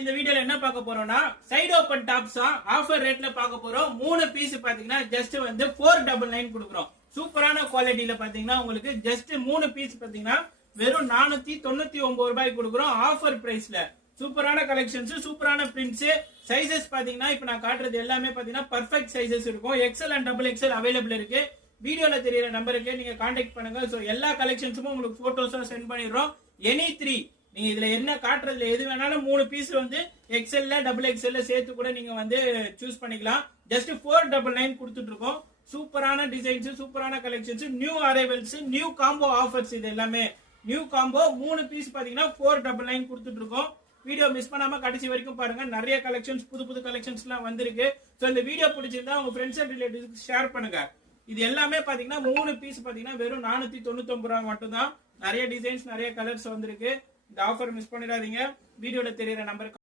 இந்த வீடியோல என்ன பார்க்க போறோம்னா சைடு ஓபன் டாப்ஸ் ஆஃபர் ரேட்ல பார்க்க போறோம். 3 பீஸ் பாத்தீங்கன்னா ஜஸ்ட் வந்து 499 கொடுக்குறோம். சூப்பரான குவாலிட்டியில பாத்தீங்கன்னா உங்களுக்கு ஜஸ்ட் 3 பீஸ் பாத்தீங்கன்னா வெறும் 499 ரூபாய்க்கு கொடுக்குறோம். ஆஃபர் பிரைஸ்ல சூப்பரான கலெக்ஷன்ஸ், சூப்பரான பிரிண்ட்ஸ், சைசஸ் பாத்தீங்கன்னா இப்ப நான் காட்டுறது எல்லாமே பாத்தீங்கன்னா பர்ஃபெக்ட் சைசஸ் இருக்கும். XL and double XL available இருக்கு. வீடியோல தெரியற நம்பருக்கு நீங்க கான்டாக்ட் பண்ணுங்க. சோ எல்லா கலெக்ஷன்ஸும் உங்களுக்கு போட்டோஸா சென்ட் பண்ணிடுறோம். எனி 3 நீங்க இதுல என்ன காட்டுறதுல எது வேணாலும் 3 பீஸ் வந்து எக்ஸ்எல்ல டபுள் எக்ஸ்எல்ல சேர்த்து கூட நீங்க வந்து சூஸ் பண்ணிக்கலாம். ஜஸ்ட் 499 கொடுத்துட்டு இருக்கோம். சூப்பரான டிசைன்ஸ், சூப்பரான collections, new arrivals, new combo offers, இது எல்லாமே நியூ காம்போ. 3 பீஸ் பாத்தீங்கன்னா 499 கொடுத்துட்டு இருக்கோம். வீடியோ மிஸ் பண்ணாம கடைசி வரைக்கும் பாருங்க. நிறைய கலெக்ஷன்ஸ், புது புது கலெக்ஷன்ஸ் எல்லாம் வந்திருக்கு. சோ இந்த வீடியோ பிடிச்சிருந்தா உங்க ஃப்ரெண்ட்ஸ் அண்ட் ரிலேட்டிவ்ஸ்க்கு ஷேர் பண்ணுங்க. இது எல்லாமே பாத்தீங்கன்னா 3 பீஸ் பாத்தீங்கன்னா வெறும் 499 ரூபாய் மட்டும் தான். நிறைய டிசைன்ஸ், நிறைய கலர்ஸ் வந்திருக்கு. இந்த ஆஃபர் மிஸ் பண்ணிடாதீங்க. வீடியோல தெரியற நம்பருக்கு